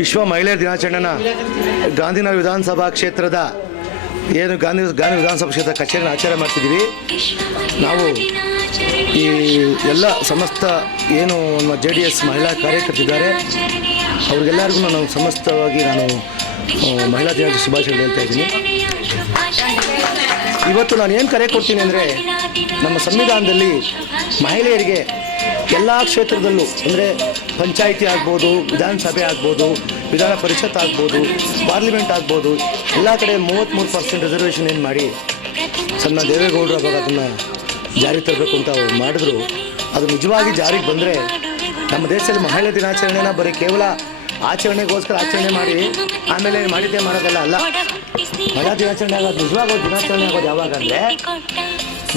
ವಿಶ್ವ ಮಹಿಳೆಯರ ದಿನಾಚರಣೆನ ಗಾಂಧಿನಗರ ವಿಧಾನಸಭಾ ಕ್ಷೇತ್ರದ ಏನು ಗಾಂಧಿ ಗಾಂಧಿ ವಿಧಾನಸಭಾ ಕ್ಷೇತ್ರ ಕಚೇರಿನ ಆಚರಣೆ ಮಾಡ್ತಿದ್ದೀವಿ ನಾವು ಈ ಎಲ್ಲ ಸಮಸ್ತ ಏನು ನಮ್ಮ ಜೆ ಡಿ ಎಸ್ ಮಹಿಳಾ ಕಾರ್ಯಕರ್ತಿದ್ದಾರೆ ಅವ್ರಿಗೆಲ್ಲರಿಗೂ ನಾನು ಸಮಸ್ತವಾಗಿ ನಾನು ಮಹಿಳಾ ದಿನಾಚರಣೆ ಶುಭಾಶಯ ಹೇಳ್ತಾ ಇದ್ದೀನಿ ಇವತ್ತು ನಾನು ಏನು ಕರೆ ಕೊಡ್ತೀನಿ ಅಂದರೆ ನಮ್ಮ ಸಂವಿಧಾನದಲ್ಲಿ ಮಹಿಳೆಯರಿಗೆ ಎಲ್ಲ ಕ್ಷೇತ್ರದಲ್ಲೂ ಅಂದರೆ ಪಂಚಾಯಿತಿ ಆಗ್ಬೋದು ವಿಧಾನಸಭೆ ಆಗ್ಬೋದು ವಿಧಾನ ಪರಿಷತ್ ಆಗ್ಬೋದು ಪಾರ್ಲಿಮೆಂಟ್ ಆಗ್ಬೋದು ಎಲ್ಲ ಕಡೆ ಮೂವತ್ತ್ಮೂರು ಪರ್ಸೆಂಟ್ ರಿಸರ್ವೇಷನ್ ಏನು ಮಾಡಿ ಸಣ್ಣ ದೇವೇಗೌಡರು ಅವಾಗ ಅದನ್ನು ಜಾರಿಗೆ ತರಬೇಕು ಅಂತ ಅವ್ರು ಮಾಡಿದ್ರು ಅದು ನಿಜವಾಗಿ ಜಾರಿಗೆ ಬಂದರೆ ನಮ್ಮ ದೇಶದಲ್ಲಿ ಮಹಿಳೆ ದಿನಾಚರಣೆನ ಬರೀ ಕೇವಲ ಆಚರಣೆಗೋಸ್ಕರ ಆಚರಣೆ ಮಾಡಿ ಆಮೇಲೆ ಮಾಡಿದ್ದೇ ಮಾಡೋದಲ್ಲ ಅಲ್ಲ ಮಹಿಳಾ ದಿನಾಚರಣೆ ಆಗೋದು ನಿಜವಾಗೋ ದಿನಾಚರಣೆ ಆಗೋದು ಯಾವಾಗ ಅಂದರೆ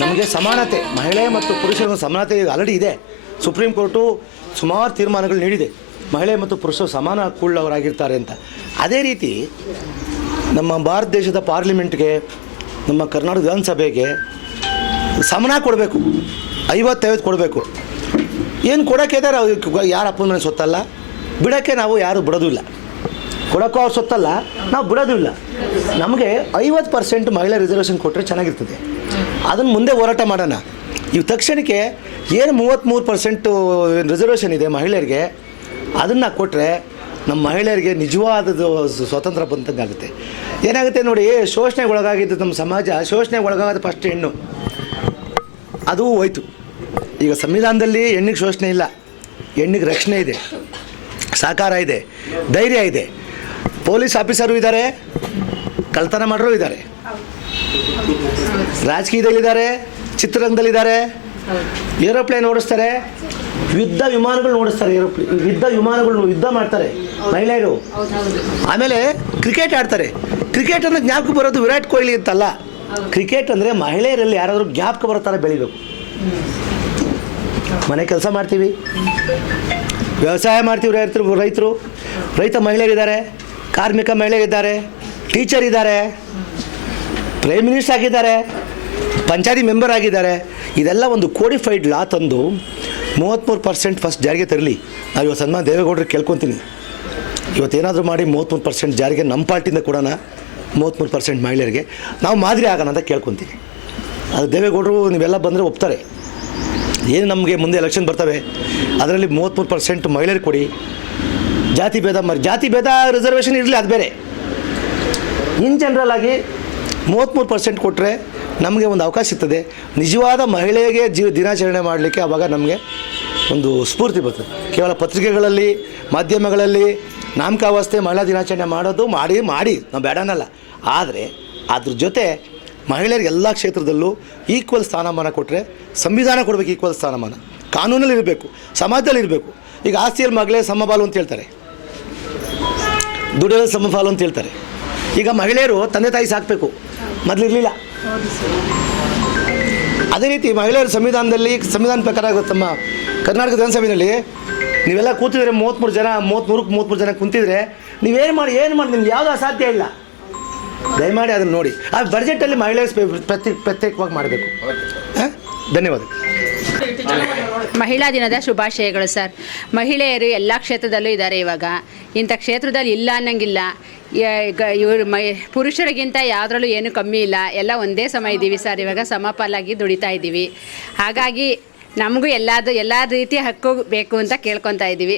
ನಮಗೆ ಸಮಾನತೆ ಮಹಿಳೆ ಮತ್ತು ಪುರುಷರ ಸಮಾನತೆ ಆಲ್ರೆಡಿ ಇದೆ ಸುಪ್ರೀಂ ಕೋರ್ಟು ಸುಮಾರು ತೀರ್ಮಾನಗಳು ನೀಡಿದೆ ಮಹಿಳೆ ಮತ್ತು ಪುರುಷರು ಸಮಾನ ಹಕ್ಕುಳ್ಳವರಾಗಿರ್ತಾರೆ ಅಂತ ಅದೇ ರೀತಿ ನಮ್ಮ ಭಾರತ ದೇಶದ ಪಾರ್ಲಿಮೆಂಟ್ಗೆ ನಮ್ಮ ಕರ್ನಾಟಕ ವಿಧಾನಸಭೆಗೆ ಸಮನ ಕೊಡಬೇಕು ಐವತ್ತೈವತ್ತು ಕೊಡಬೇಕು ಏನು ಕೊಡೋಕ್ಕೆ ಯಾರು ಅಪ್ಪನ ಮನೆ ಸೊತ್ತಲ್ಲ ಬಿಡೋಕ್ಕೆ ನಾವು ಯಾರು ಬಿಡೋದು ಇಲ್ಲ ಕೊಡೋಕ್ಕೂ ಅವ್ರು ಸೊತ್ತಲ್ಲ ನಾವು ಬಿಡೋದು ಇಲ್ಲ ನಮಗೆ ಐವತ್ತು ಪರ್ಸೆಂಟ್ ಮಹಿಳಾ ರಿಸರ್ವೇಷನ್ ಕೊಟ್ಟರೆ ಚೆನ್ನಾಗಿರ್ತದೆ ಅದನ್ನು ಮುಂದೆ ಹೋರಾಟ ಮಾಡೋಣ ಇವು ತಕ್ಷಣಕ್ಕೆ ಏನು ಮೂವತ್ತ್ಮೂರು ಪರ್ಸೆಂಟು ರಿಸರ್ವೇಷನ್ ಇದೆ ಮಹಿಳೆಯರಿಗೆ ಅದನ್ನು ಕೊಟ್ಟರೆ ನಮ್ಮ ಮಹಿಳೆಯರಿಗೆ ನಿಜವಾದದ್ದು ಸ್ವತಂತ್ರ ಆಗುತ್ತೆ ಏನಾಗುತ್ತೆ ನೋಡಿ ಶೋಷಣೆಗೆ ಒಳಗಾಗಿದ್ದು ನಮ್ಮ ಸಮಾಜ ಶೋಷಣೆಗೆ ಒಳಗಾಗದ ಫಸ್ಟ್ ಹೆಣ್ಣು ಅದು ಹೋಯ್ತು ಈಗ ಸಂವಿಧಾನದಲ್ಲಿ ಹೆಣ್ಣಿಗೆ ಶೋಷಣೆ ಇಲ್ಲ ಹೆಣ್ಣಿಗೆ ರಕ್ಷಣೆ ಇದೆ ಸಹಕಾರ ಇದೆ ಧೈರ್ಯ ಇದೆ ಪೊಲೀಸ್ ಆಫೀಸರು ಇದ್ದಾರೆ ಕಳ್ತನ ಮಾಡೋರು ಇದ್ದಾರೆ ರಾಜಕೀಯದಲ್ಲಿದ್ದಾರೆ ಚಿತ್ರರಂಗದಲ್ಲಿದ್ದಾರೆ ಏರೋಪ್ಲೇನ್ ಓಡಿಸ್ತಾರೆ ಯುದ್ಧ ವಿಮಾನಗಳು ನೋಡಿಸ್ತಾರೆ ಏರೋಪ್ಲೇನ್ ಯುದ್ಧ ವಿಮಾನಗಳು ಯುದ್ಧ ಮಾಡ್ತಾರೆ ಮಹಿಳೆಯರು ಆಮೇಲೆ ಕ್ರಿಕೆಟ್ ಆಡ್ತಾರೆ ಕ್ರಿಕೆಟ್ ಅಂದ್ರೆ ಜ್ಞಾಪಕ ಬರೋದು ವಿರಾಟ್ ಕೊಹ್ಲಿ ಅಂತಲ್ಲ ಕ್ರಿಕೆಟ್ ಅಂದರೆ ಮಹಿಳೆಯರಲ್ಲಿ ಯಾರಾದರೂ ಜ್ಞಾಪಕ ಬರೋತಾರ ಬೆಳಿಬೇಕು ಮನೆ ಕೆಲಸ ಮಾಡ್ತೀವಿ ವ್ಯವಸಾಯ ಮಾಡ್ತೀವಿ ರೈತರು ರೈತರು ರೈತ ಮಹಿಳೆಯರಿದ್ದಾರೆ ಕಾರ್ಮಿಕ ಮಹಿಳೆ ಇದ್ದಾರೆ ಟೀಚರ್ ಇದ್ದಾರೆ ಪ್ರೈಮ್ ಮಿನಿಸ್ಟರ್ ಆಗಿದ್ದಾರೆ ಪಂಚಾಯತಿ ಮೆಂಬರ್ ಆಗಿದ್ದಾರೆ ಇದೆಲ್ಲ ಒಂದು ಕೋಡಿಫೈಡ್ ಲಾ ತಂದು ಮೂವತ್ತ್ಮೂರು ಪರ್ಸೆಂಟ್ ಫಸ್ಟ್ ಜಾರಿಗೆ ತರಲಿ ನಾವು ಇವತ್ತು ಸನ್ಮಾನ ದೇವೇಗೌಡರಿಗೆ ಕೇಳ್ಕೊತೀನಿ ಇವತ್ತೇನಾದರೂ ಮಾಡಿ ಮೂವತ್ತ್ಮೂರು ಪರ್ಸೆಂಟ್ ಜಾರಿಗೆ ನಮ್ಮ ಪಾರ್ಟಿಯಿಂದ ಕೊಡೋಣ ಮೂವತ್ತ್ಮೂರು ಪರ್ಸೆಂಟ್ ಮಹಿಳೆಯರಿಗೆ ನಾವು ಮಾದರಿ ಆಗೋಣ ಅಂತ ಕೇಳ್ಕೊತೀನಿ ಅದು ದೇವೇಗೌಡರು ನೀವೆಲ್ಲ ಬಂದರೆ ಒಪ್ತಾರೆ ಏನು ನಮಗೆ ಮುಂದೆ ಎಲೆಕ್ಷನ್ ಬರ್ತವೆ ಅದರಲ್ಲಿ ಮೂವತ್ತ್ಮೂರು ಪರ್ಸೆಂಟ್ ಮಹಿಳೆಯರು ಕೊಡಿ ಜಾತಿ ಭೇದ ಮರ್ ಜಾತಿ ಭೇದ ರಿಸರ್ವೇಷನ್ ಇರಲಿ ಅದು ಬೇರೆ ಇನ್ ಜನರಲ್ ಆಗಿ ಮೂವತ್ತ್ಮೂರು ಪರ್ಸೆಂಟ್ ಕೊಟ್ಟರೆ ನಮಗೆ ಒಂದು ಅವಕಾಶ ಸಿಗ್ತದೆ ನಿಜವಾದ ಮಹಿಳೆಗೆ ಜೀವ ದಿನಾಚರಣೆ ಮಾಡಲಿಕ್ಕೆ ಆವಾಗ ನಮಗೆ ಒಂದು ಸ್ಫೂರ್ತಿ ಬರ್ತದೆ ಕೇವಲ ಪತ್ರಿಕೆಗಳಲ್ಲಿ ಮಾಧ್ಯಮಗಳಲ್ಲಿ ನಾಮಕಾವಸ್ಥೆ ಮಹಿಳಾ ದಿನಾಚರಣೆ ಮಾಡೋದು ಮಾಡಿ ಮಾಡಿ ನಾವು ಬೇಡನಲ್ಲ ಆದರೆ ಅದ್ರ ಜೊತೆ ಮಹಿಳೆಯರಿಗೆ ಎಲ್ಲ ಕ್ಷೇತ್ರದಲ್ಲೂ ಈಕ್ವಲ್ ಸ್ಥಾನಮಾನ ಕೊಟ್ಟರೆ ಸಂವಿಧಾನ ಕೊಡಬೇಕು ಈಕ್ವಲ್ ಸ್ಥಾನಮಾನ ಕಾನೂನಲ್ಲಿ ಇರಬೇಕು ಸಮಾಜದಲ್ಲಿ ಇರಬೇಕು ಈಗ ಆಸ್ತಿಯಲ್ಲಿ ಮಗಳೇ ಸಮಬಾಲು ಅಂತ ಹೇಳ್ತಾರೆ ದುಡಿಯೋದು ಸಮಫಾಲು ಅಂತ ಹೇಳ್ತಾರೆ ಈಗ ಮಹಿಳೆಯರು ತಂದೆ ತಾಯಿ ಸಾಕಬೇಕು ಇರಲಿಲ್ಲ ಅದೇ ರೀತಿ ಮಹಿಳೆಯರು ಸಂವಿಧಾನದಲ್ಲಿ ಸಂವಿಧಾನ ಪ್ರಕಾರ ತಮ್ಮ ಕರ್ನಾಟಕ ವಿಧಾನಸಭೆಯಲ್ಲಿ ನೀವೆಲ್ಲ ಕೂತಿದ್ರೆ ಮೂವತ್ತ್ಮೂರು ಜನ ಮೂವತ್ತ್ಮೂರಕ್ಕೆ ಮೂವತ್ತ್ಮೂರು ಜನ ಕುಂತಿದ್ರೆ ನೀವೇನು ಮಾಡಿ ಏನು ಮಾಡಿ ನಿಮ್ಗೆ ಯಾವುದೂ ಅಸಾಧ್ಯ ಇಲ್ಲ ದಯಮಾಡಿ ಅದನ್ನು ನೋಡಿ ಆ ಬಜೆಟಲ್ಲಿ ಮಹಿಳೆಯರು ಪ್ರತ್ಯೇಕವಾಗಿ ಮಾಡಬೇಕು ಧನ್ಯವಾದ ಮಹಿಳಾ ದಿನದ ಶುಭಾಶಯಗಳು ಸರ್ ಮಹಿಳೆಯರು ಎಲ್ಲ ಕ್ಷೇತ್ರದಲ್ಲೂ ಇದ್ದಾರೆ ಇವಾಗ ಇಂಥ ಕ್ಷೇತ್ರದಲ್ಲಿ ಇಲ್ಲ ಅನ್ನಂಗಿಲ್ಲ ಇವರು ಮೈ ಪುರುಷರಿಗಿಂತ ಯಾವುದ್ರಲ್ಲೂ ಏನು ಕಮ್ಮಿ ಇಲ್ಲ ಎಲ್ಲ ಒಂದೇ ಸಮ ಇದ್ದೀವಿ ಸರ್ ಇವಾಗ ಸಮಪಾಲಾಗಿ ದುಡಿತಾ ಇದ್ದೀವಿ ಹಾಗಾಗಿ ನಮಗೂ ಎಲ್ಲಾದ ಎಲ್ಲ ರೀತಿಯ ಹಕ್ಕು ಬೇಕು ಅಂತ ಕೇಳ್ಕೊತಾ ಇದ್ದೀವಿ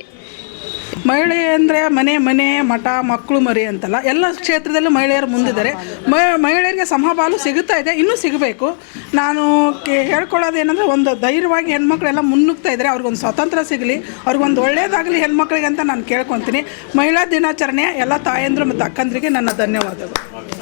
ಮಹಿಳೆ ಅಂದರೆ ಮನೆ ಮನೆ ಮಠ ಮಕ್ಕಳು ಮರಿ ಅಂತಲ್ಲ ಎಲ್ಲ ಕ್ಷೇತ್ರದಲ್ಲೂ ಮಹಿಳೆಯರು ಮುಂದಿದ್ದಾರೆ ಮಹಿಳೆಯರಿಗೆ ಸಮಬಾಲು ಸಿಗುತ್ತಾ ಇದೆ ಇನ್ನೂ ಸಿಗಬೇಕು ನಾನು ಹೇಳ್ಕೊಳ್ಳೋದೇನಂದ್ರೆ ಒಂದು ಧೈರ್ಯವಾಗಿ ಹೆಣ್ಮಕ್ಳೆಲ್ಲ ಮುನ್ನುಗ್ತಾ ಇದ್ದಾರೆ ಅವ್ರಿಗೊಂದು ಸ್ವಾತಂತ್ರ್ಯ ಸಿಗಲಿ ಅವ್ರಿಗೊಂದು ಒಳ್ಳೆಯದಾಗಲಿ ಹೆಣ್ಮಕ್ಳಿಗೆ ಅಂತ ನಾನು ಕೇಳ್ಕೊತೀನಿ ಮಹಿಳಾ ದಿನಾಚರಣೆ ಎಲ್ಲ ತಾಯಂದರು ಮತ್ತು ಅಕ್ಕಂದ್ರಿಗೆ ನನ್ನ ಧನ್ಯವಾದಗಳು